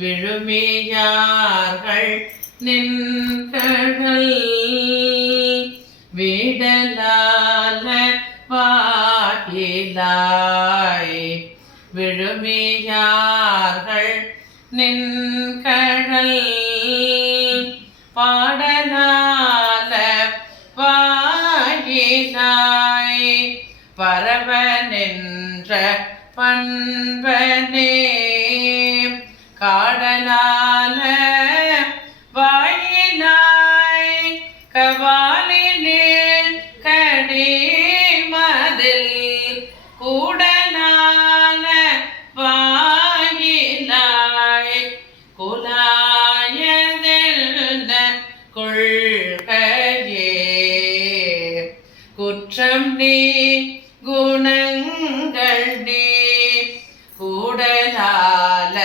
விழுமியார்கள் நின்கடல் விடலால வாயிலாய் விழுமியார்கள் நின்கடல் பாடலால வாயிலாய் பரவ நின்ற பண்பனே காடலால வாயிலாய் கவாலினில் கடிமதில் கூடலால வாயிலாய் குலாயதெல்ல கொள்கையே குற்றம் நீ குணங்கள் நீ கூடலால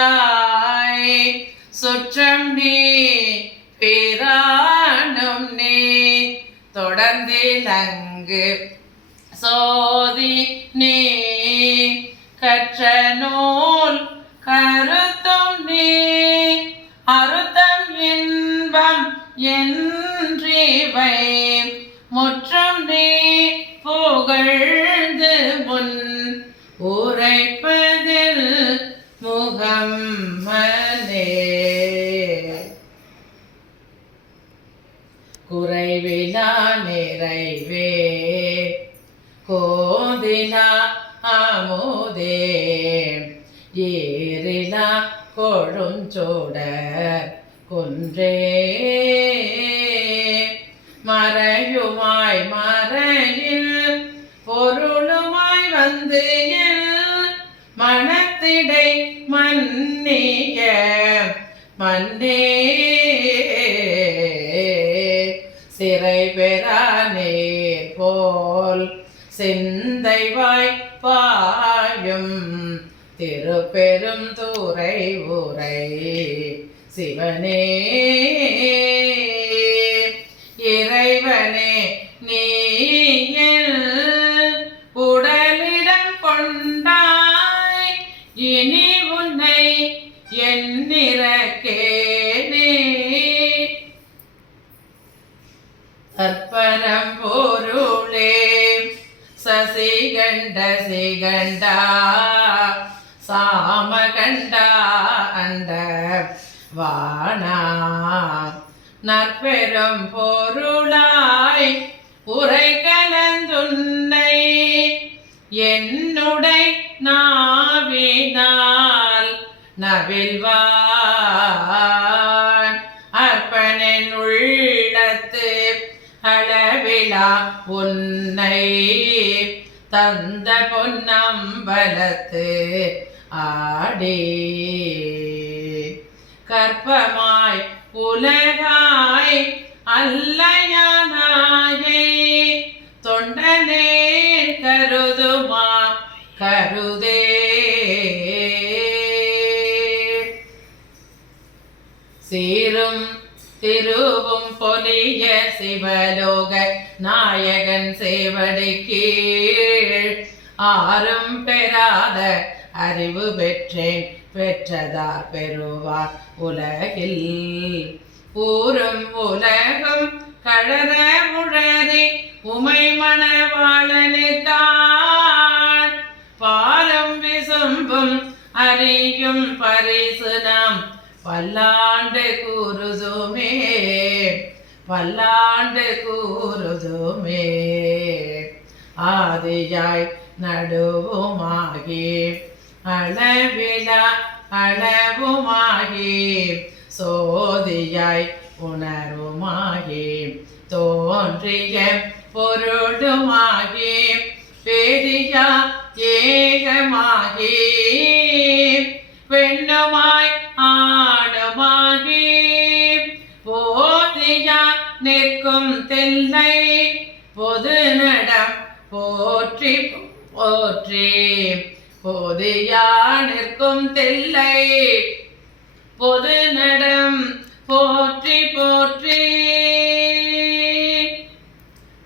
வாயிலாய் சுற்றம் நீ பிரானும் நீ தொடர்ந்திலங்கு சோதி நீ கற்ற நூல் கருத்தும் நீ அருத்தம் இன்பம் என்றிவை முற்றம் நீ புகழ்ந்து முன் உரைப்பதில் முகம்மதே குறைவிலா நிறைவே கோதிலா அமுதே ஏறிலா கொழுஞ்சோடர் குன்றே மறையுமாய் மறையில் பொருளுமாய் வந்து மனத்திடை மன்னிய மன்னே சிறை பெறா நேர் போல் சிந்தைவாய் பாயும் திருப்பெரும் தூரை உரை சிவனே இறைவனே நீயில் உடலிடம் கொண்டாய் இனி உன்னை எண்ணிறக்கேனே தற்பரம் பொருளே சசிகண்ட சிகண்டா சாமகண்டா அண்ட வானா நற்பெரும் பொருளாய் உரை கலந்துன்னை என்னுடை நாவினால் நவில்வான் அற்பனின் உள்ளத்து அளவிலா உன்னை தந்த பொன்னம்பலத்து ஆடி கற்பமாய் உலகாய் அல்லையானாயே தொண்டனே கருதுமா கருதே சீரும் திருவும் பொலிய சிவலோக நாயகன் சேவடி கீழ் ஆரும் பெறாத அறிவு பெற்றேன் பெற்றதார் பெறுவார் உலகில் ஊரும் உலகம் கழற உழறி உமை மணவாளனுக்கான் பாலும் விசும்பும் அறியும் பரிசு நாம் பல்லாண்டு கூறுதுமே பல்லாண்டு கூறுதுமே ஆதியாய் நடுவுமாகி அளவிலா அளவுமாகி சோதியாய் உணர்வுமாகி தோன்றிய பொருளுமாகி பெரியா ஏகமாகி பெண்ணுமாய் ஆடுமாகி போதியா நிற்கும் தில்லை பொது நடம் போற்றி போற்றி போதியா நிற்கும் தில்லை பொது நடம் போற்றி போற்றி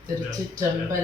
திருச்சிற்றம்பலம்.